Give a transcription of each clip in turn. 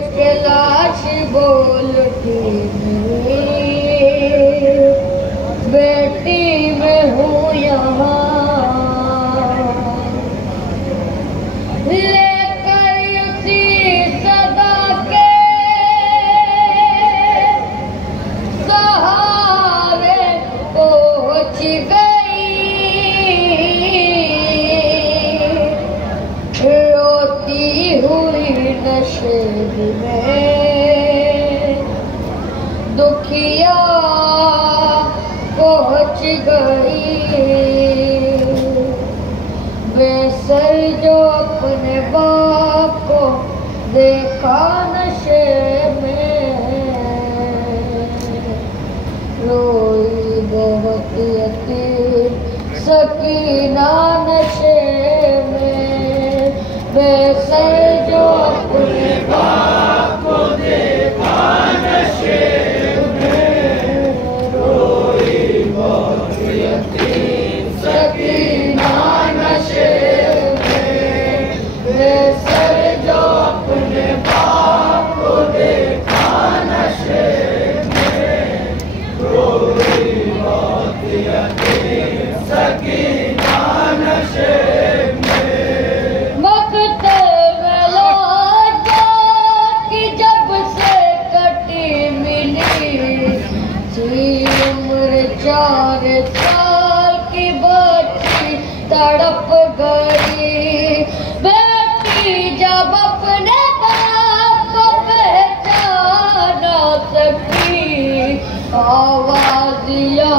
एक लाश बोल उठी बेटी मैं हूँ यहाँ लेकर उसी सदा के सहारे पहुँच गई रोती हुई नशेब में दुखिया पहुँच गई बेसर जो अपने बाप को देखा नशे में रोई बहुत यतीम सकीना नशे में बेसर जो अपने बाप को देखा नशे सकीना नशे में बेसर जो अपने बाप को देखा नशे में रोई बहुत यतीम सकीना नशे में मकतब लौट की जब से कटी मिली थी उम्र 4 साल की बच्ची तड़प गई बेटी जब अपने बाप को पहचाना सकी आवाज़िया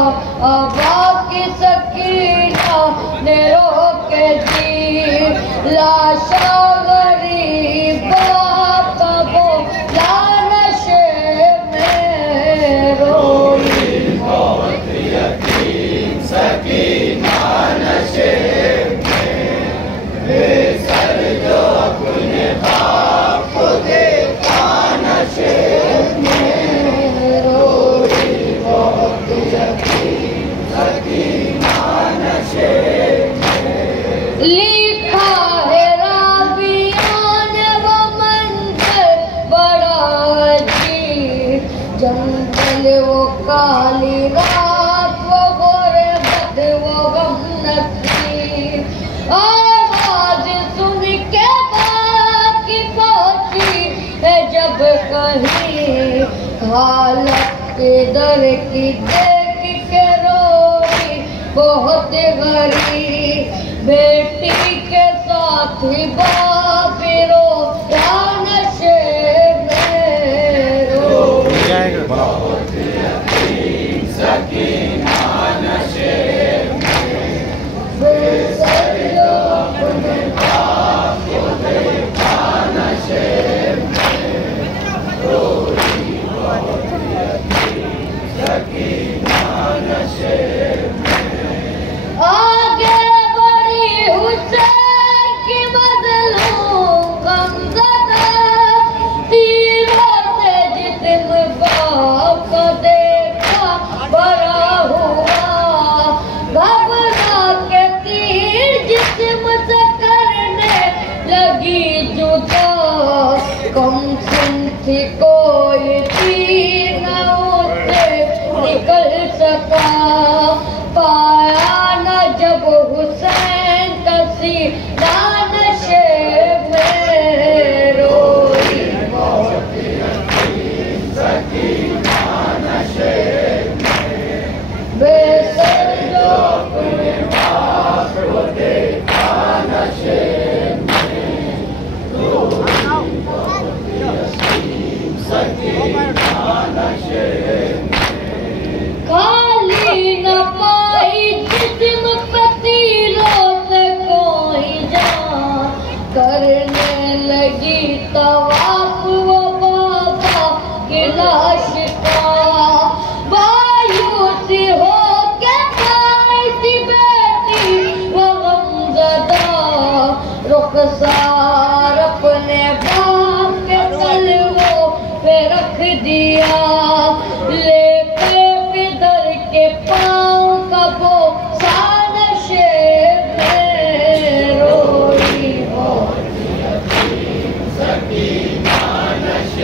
अबा की सकीना ने रोके दी लाशा गरीब बाप को नशे में रोई बहुत यतीम सकीना नशे में बेसर जो अपने बाप को देखा नशे में रोई बहुत यतीम सकीना नशे में लिखा है राबिया ने वो मंजर बड़ा अजीब जंगल वो काली रात वो गुर्बत वो गम नसीब आवाज सुन के बाकी पहुंची है जब कहीं हालत के दर की देख के रोई बहुत गरीब बेटी के साथ ही बाप रो नशे में रोई बहुत यतीम सकीना नशे में बेसर जो अपने बाप को देखा नशे में रोई बहुत यतीम सकीना नशे में आगे बढ़ी हुसैन की मजलूम गमज़दा तीरों से जिस्म बाप को देखा बड़ा हुआ घबरा के तीर जिस्म से करने लगी जुदा कम सुन थी कोई तीर न उससे निकल सका पाया न जब हुसैन का सीना नशे में रोई बहुत यतीम सकीना नशे में बेसर जो अपने बाप को देखा नशे में रोई बहुत यतीम सकीना नशे में खाली न पाई जिस्म पतीलों से कोई जान करने लगी तवाफ वो बाबा की लाश का मायूसी हो के आई थी बेटी वो गमज़दा रुखसार अपने बाप के तलवों पे रख दिया लेके फिदर के पाँव का वो नशे में रोई बहुत यतीम सकीना नशे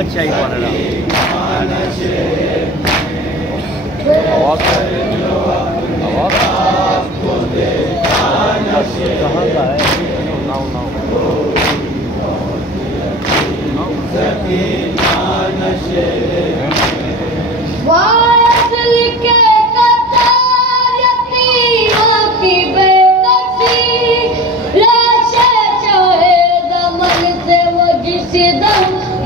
अच्छा ही बन रहा कहाँ का है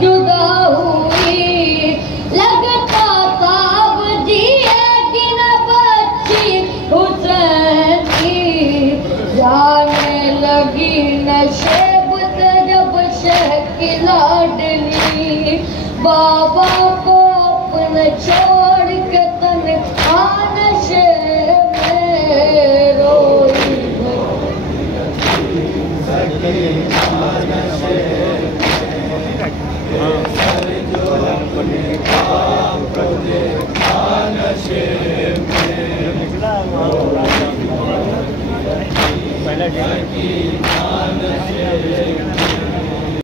जुदा हुई लगता था अब जिएगी न बच्ची हुसैन की जाने लगी नशे से जब शह की लाडली बाबा को अपने छोड़ के तन्हा नशे में रोई पहला